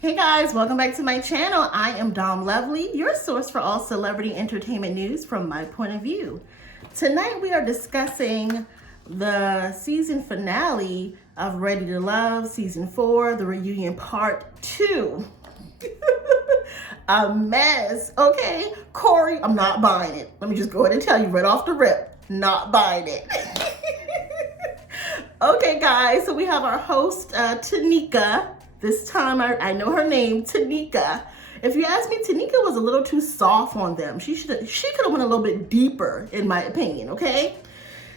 Hey guys, welcome back to my channel. I am Dom Lovely, your source for all celebrity entertainment news from my point of view. Tonight we are discussing the season finale of Ready to Love, season 4, the reunion part 2. A mess, okay? Corey, I'm not buying it. Let me just go ahead and tell you right off the rip, not buying it. Okay guys, so we have our host, Tanika. This time I know her name, Tanika. If you ask me, Tanika was a little too soft on them. She could have went a little bit deeper, in my opinion, okay?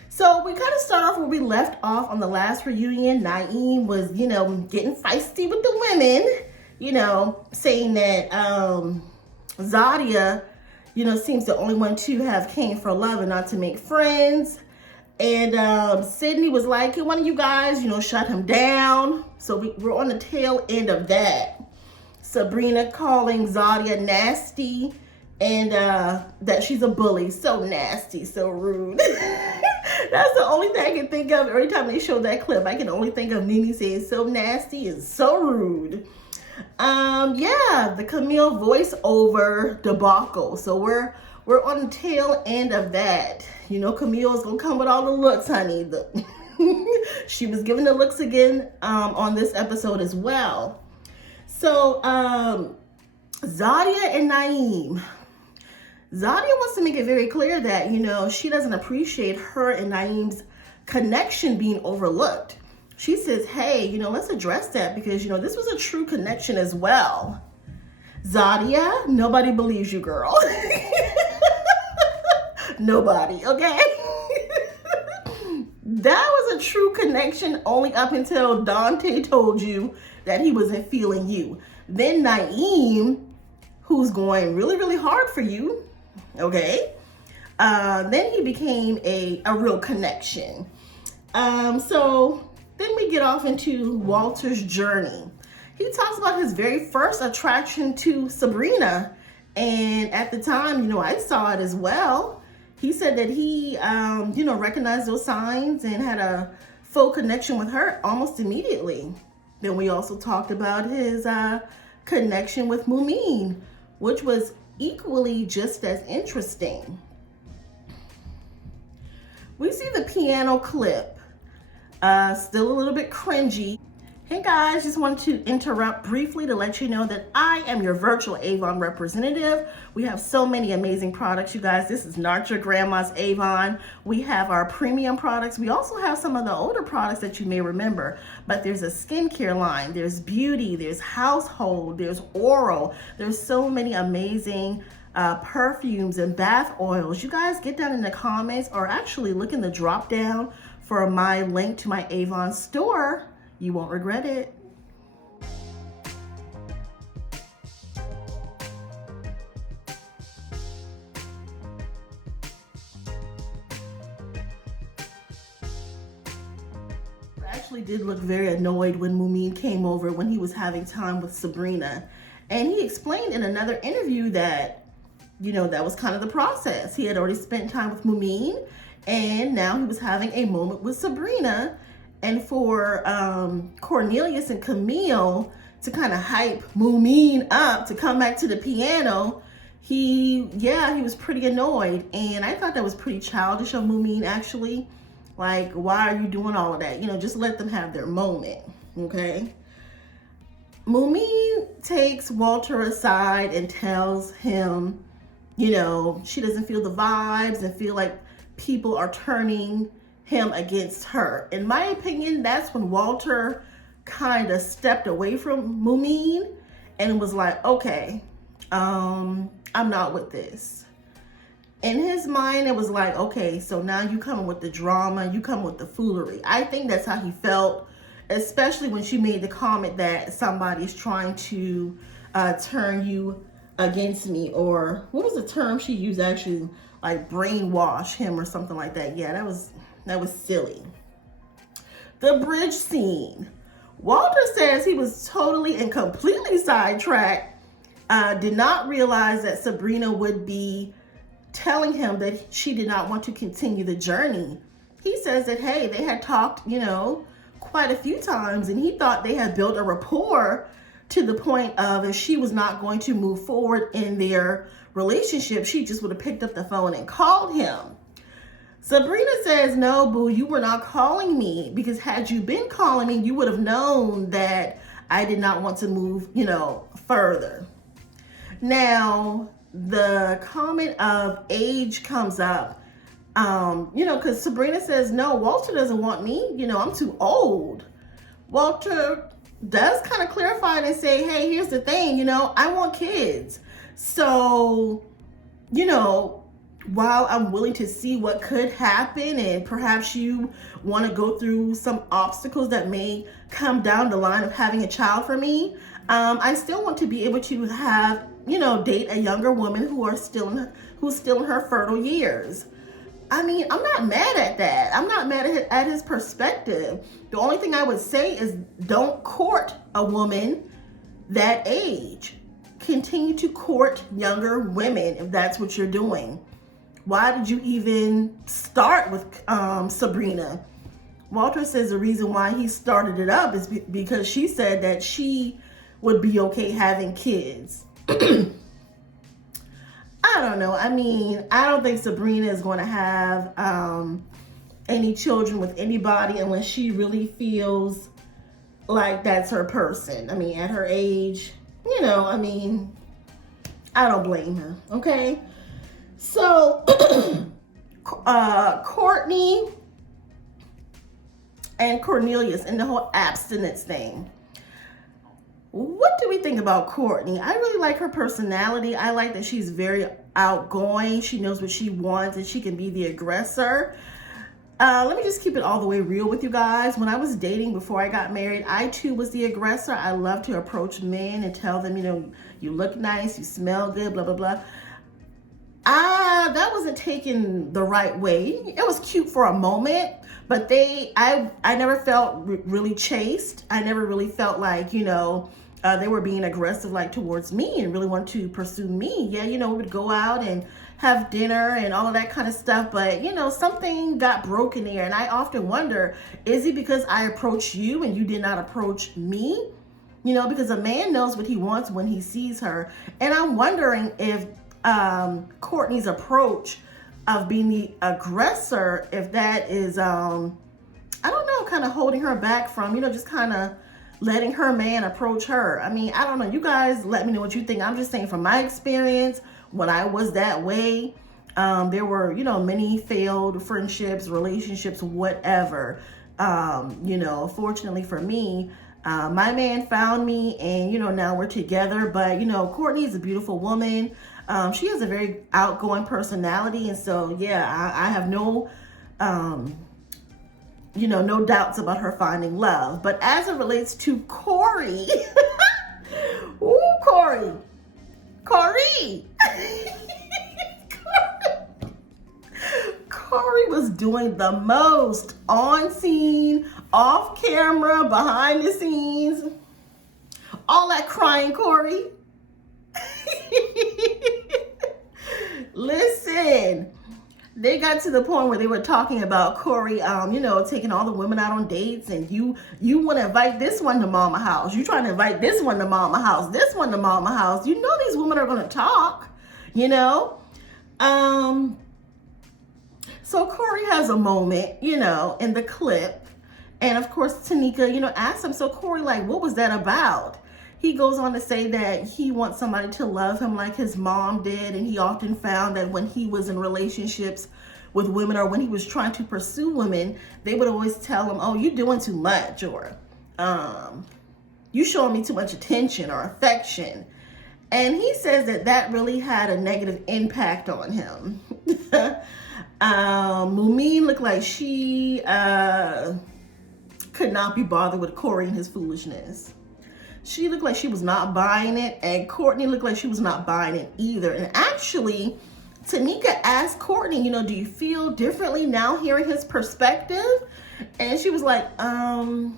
So we kind of start off where we left off on the last reunion. Naim was, getting feisty with the women, saying that Zadia, seems the only one to have came for love and not to make friends. And Sidney was like, hey, one of you guys, shut him down. So we're on the tail end of that. Sabrina calling Zadia nasty and that she's a bully. So nasty, so rude. That's the only thing I can think of. Every time they show that clip, I can only think of Naim-says so nasty and so rude. Yeah, the Camille voiceover debacle. So we're on the tail end of that. Camille's gonna come with all the looks, honey. She was giving the looks again on this episode as well. So Zadia and Naim. Zadia wants to make it very clear that, she doesn't appreciate her and Naim's connection being overlooked. She says, hey, let's address that because, this was a true connection as well. Zadia, nobody believes you, girl. Nobody, okay? That was a true connection only up until Dante told you that he wasn't feeling you. Then Naim, who's going really, really hard for you, okay? Then he became a real connection. So then we get off into Walter's journey. He talks about his very first attraction to Sabrina. And at the time, I saw it as well. He said that he, recognized those signs and had a full connection with her almost immediately. Then we also talked about his connection with Mumeen, which was equally just as interesting. We see the piano clip, still a little bit cringy. Hey guys, just wanted to interrupt briefly to let you know that I am your virtual Avon representative. We have so many amazing products, you guys. This is not your grandma's Avon. We have our premium products. We also have some of the older products that you may remember, but there's a skincare line, there's beauty, there's household, there's oral. There's so many amazing perfumes and bath oils. You guys get down in the comments or actually look in the drop down for my link to my Avon store. You won't regret it. I actually did look very annoyed when Mumeen came over when he was having time with Sabrina. And he explained in another interview that, that was kind of the process. He had already spent time with Mumeen and now he was having a moment with Sabrina. And for Cornelius and Camille to kind of hype Mumeen up to come back to the piano, he was pretty annoyed. And I thought that was pretty childish of Mumeen, actually. Like, why are you doing all of that? Just let them have their moment, okay? Mumeen takes Walter aside and tells him, she doesn't feel the vibes and feel like people are turning him against her. In my opinion, that's when Walter kind of stepped away from Mumeen and was like, okay, I'm not with this. In his mind, it was like, okay, so now you coming with the drama, you come with the foolery. I think that's how he felt, especially when she made the comment that somebody's trying to turn you against me, or what was the term she used actually, like brainwash him or something like that. Yeah, that was silly. The bridge scene. Walter says he was totally and completely sidetracked, did not realize that Sabrina would be telling him that she did not want to continue the journey. He says that, hey, they had talked, quite a few times and he thought they had built a rapport to the point of if she was not going to move forward in their relationship, she just would have picked up the phone and called him. Sabrina says, no, boo, you were not calling me, because had you been calling me, you would have known that I did not want to move, further. Now, the comment of age comes up, because Sabrina says, no, Walter doesn't want me. I'm too old. Walter does kind of clarify it and say, hey, here's the thing, I want kids. So, while I'm willing to see what could happen, and perhaps you want to go through some obstacles that may come down the line of having a child for me, I still want to be able to have, date a younger woman who's still in her fertile years. I mean, I'm not mad at that. I'm not mad at his perspective. The only thing I would say is don't court a woman that age. Continue to court younger women if that's what you're doing. Why did you even start with Sabrina? Walter says the reason why he started it up is because she said that she would be okay having kids. I don't know. I mean, I don't think Sabrina is going to have any children with anybody unless she really feels like that's her person. I mean, at her age, I don't blame her, okay? So, Courtney and Cornelius and the whole abstinence thing. What do we think about Courtney? I really like her personality. I like that she's very outgoing. She knows what she wants and she can be the aggressor. Let me just keep it all the way real with you guys. When I was dating before I got married, I too was the aggressor. I love to approach men and tell them, you look nice, you smell good, blah, blah, blah. That wasn't taken the right way. It was cute for a moment, but I never felt really chased. I never really felt like, they were being aggressive like towards me and really wanted to pursue me. Yeah, we would go out and have dinner and all of that kind of stuff, but something got broken there. And I often wonder, is it because I approached you and you did not approach me? Because a man knows what he wants when he sees her. And I'm wondering if Courtney's approach of being the aggressor, if that is, I don't know, kind of holding her back from, just kind of letting her man approach her. I mean, I don't know. You guys let me know what you think. I'm just saying from my experience, when I was that way, there were, many failed friendships, relationships, whatever. Fortunately for me, my man found me and, now we're together. But, Courtney is a beautiful woman. She has a very outgoing personality. And so, yeah, I have no, no doubts about her finding love. But as it relates to Corey, ooh, Corey. Corey was doing the most on scene, off camera, behind the scenes. All that crying, Corey. Listen, they got to the point where they were talking about Corey, taking all the women out on dates, and you want to invite this one to mama house. You trying to invite this one to mama house, this one to mama house. These women are going to talk, So Corey has a moment, in the clip. And of course, Tanika, asked him, so Corey, what was that about? He goes on to say that he wants somebody to love him like his mom did. And he often found that when he was in relationships with women or when he was trying to pursue women, they would always tell him, oh, you're doing too much, or you showing me too much attention or affection. And he says that really had a negative impact on him. Mumeen looked like she could not be bothered with Corey and his foolishness. She looked like she was not buying it, and Courtney looked like she was not buying it either. And actually, Tanika asked Courtney, do you feel differently now hearing his perspective? And she was like, can't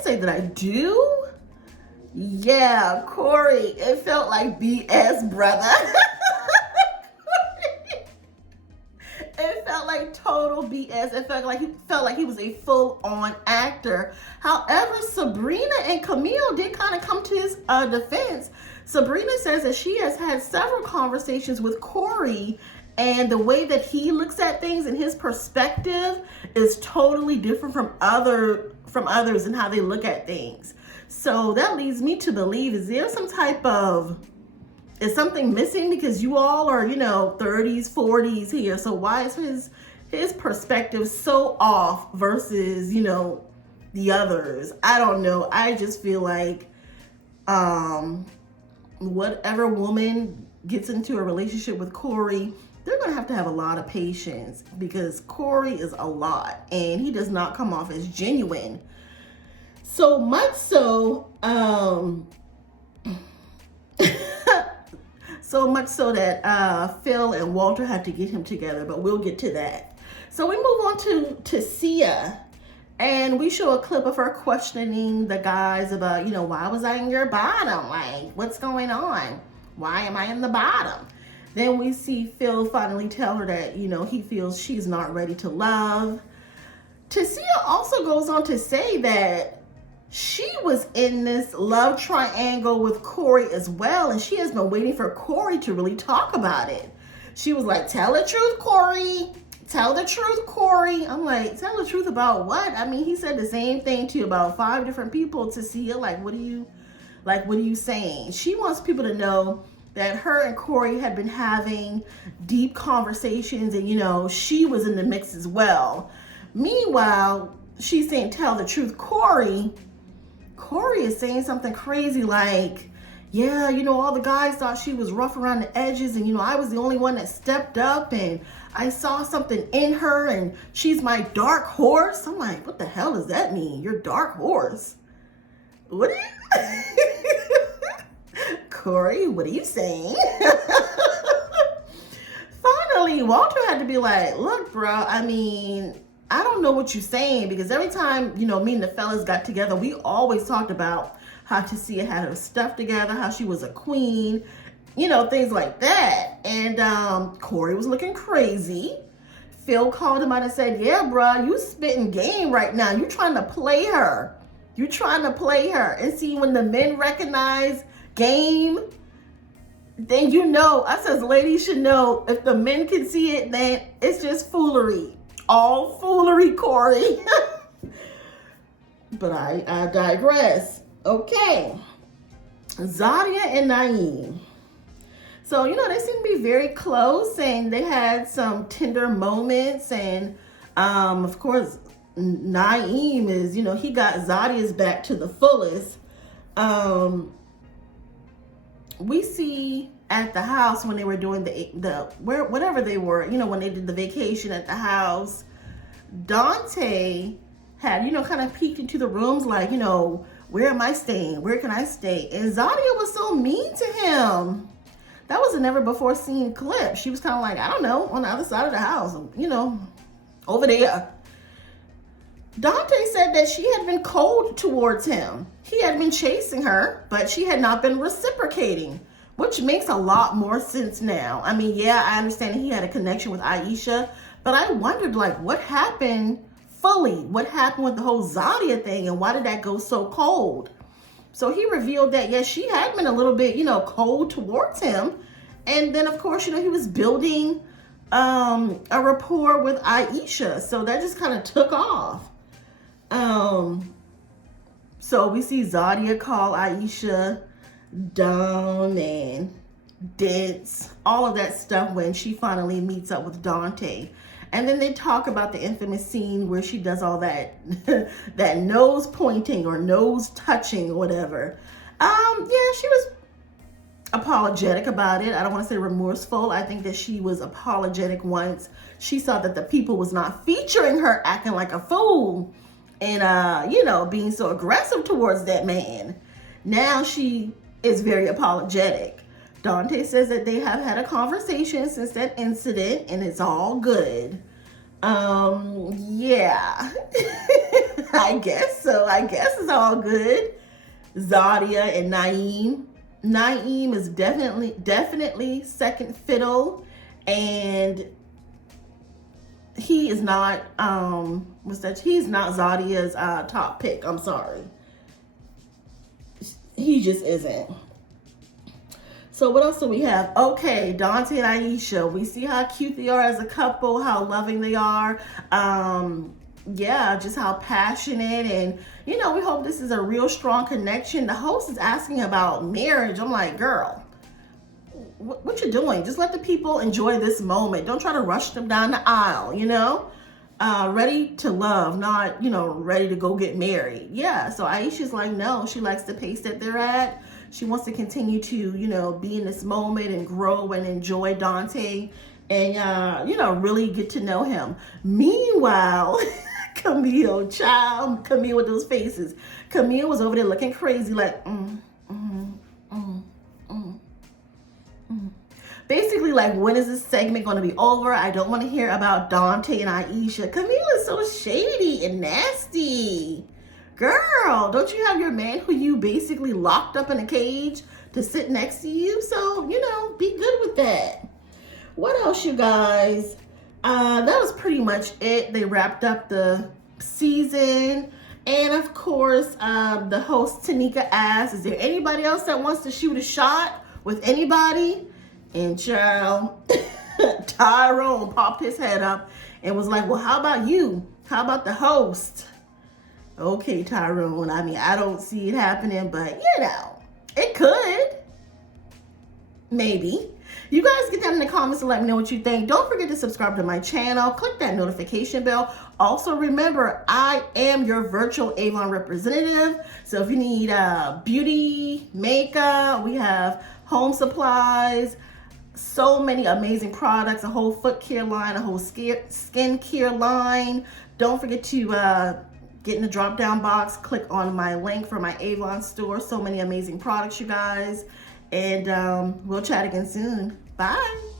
say that I do. Yeah, Corey, it felt like BS, brother. It felt like total total BS. It felt like he was a full-on actor. However, Sabrina and Camille did kind of come to his defense. Sabrina says that she has had several conversations with Corey, and the way that he looks at things and his perspective is totally different from others and how they look at things. So that leads me to believe, is something missing? Because you all are, 30s, 40s here. So why is his perspective so off versus, the others? I don't know. I just feel like whatever woman gets into a relationship with Corey, they're going to have a lot of patience, because Corey is a lot and he does not come off as genuine. So much so, that Phil and Walter had to get him together, but we'll get to that. So we move on to tseia, and we show a clip of her questioning the guys about, why was I in your bottom? Like, what's going on? Why am I in the bottom? Then we see Phil finally tell her that, he feels she's not ready to love. Tacia also goes on to say that she was in this love triangle with Corey as well, and she has been waiting for Corey to really talk about it. She was like, tell the truth, Corey. Tell the truth, Corey. I'm like, tell the truth about what? I mean, he said the same thing to about 5 different people. Tacia, what are you saying? She wants people to know that her and Corey had been having deep conversations, and, she was in the mix as well. Meanwhile, she's saying, tell the truth, Corey. Corey is saying something crazy like, yeah, all the guys thought she was rough around the edges, and, I was the only one that stepped up, and I saw something in her, and she's my dark horse. I'm like, what the hell does that mean? Your dark horse? What are you? Corey, what are you saying? Finally, Walter had to be like, look, bro, I don't know what you're saying, because every time, me and the fellas got together, we always talked about how Tacia had her stuff together, how she was a queen, things like that. And Corey was looking crazy. Phil called him out and said, yeah, bro, you spitting game right now. You trying to play her. And see, when the men recognize game, then I says, ladies should know, if the men can see it, then it's just foolery. All foolery, Corey. But I digress. Okay. Zadia and Naim. So, they seem to be very close, and they had some tender moments. And, of course, Naim is, he got Zadia's back to the fullest. We see at the house when they were doing whatever they were, when they did the vacation at the house, Dante had, kind of peeked into the rooms like, where am I staying? Where can I stay? And Zadia was so mean to him. That was a never before seen clip. She was kind of like, I don't know, on the other side of the house, over there. Dante said that she had been cold towards him. He had been chasing her, but she had not been reciprocating, which makes a lot more sense now. Yeah, I understand he had a connection with Aisha, but I wondered, what happened fully? What happened with the whole Zadia thing, and why did that go so cold? So he revealed that, yes, she had been a little bit, cold towards him. And then, of course, he was building a rapport with Aisha. So that just kind of took off. So we see Zadia call Aisha dumb and dense, all of that stuff when she finally meets up with Dante. And then they talk about the infamous scene where she does all that that nose pointing or nose touching or whatever. Yeah, she was apologetic about it. I don't want to say remorseful. I think that she was apologetic once she saw that the people was not featuring her acting like a fool and, being so aggressive towards that man. Now she is very apologetic. Dante says that they have had a conversation since that incident and it's all good. Yeah. I guess so. I guess it's all good. Zadia and Naim. Naim is definitely second fiddle, and he is not, he's not Zadia's top pick. I'm sorry. He just isn't. So what else do we have? Okay, Dante and Aisha. We see how cute they are as a couple, how loving they are. Yeah, just how passionate, and we hope this is a real strong connection. The host is asking about marriage. I'm like, girl, what you doing? Just let the people enjoy this moment. Don't try to rush them down the aisle, ready to love, not, ready to go get married. Yeah, so Aisha's like, no, she likes the pace that they're at. She wants to continue to, be in this moment and grow and enjoy Dante and, really get to know him. Meanwhile, Camille with those faces. Camille was over there looking crazy like, Basically, like, when is this segment going to be over? I don't want to hear about Dante and Aisha. Camille is so shady and nasty. Girl, don't you have your man who you basically locked up in a cage to sit next to you? So, be good with that. What else, you guys? That was pretty much it. They wrapped up the season. And, of course, the host, Tanika, asked, is there anybody else that wants to shoot a shot with anybody? And child, Tyrone popped his head up and was like, well, how about you? How about the host? Okay, Tyrone. I mean, I don't see it happening, but, it could. Maybe. You guys get down in the comments and let me know what you think. Don't forget to subscribe to my channel. Click that notification bell. Also, remember, I am your virtual Avon representative. So if you need beauty, makeup, we have home supplies, so many amazing products, a whole foot care line, a whole skin care line. Don't forget to get in the drop down box, click on my link for my Avon store. So many amazing products, you guys. And we'll chat again soon. Bye.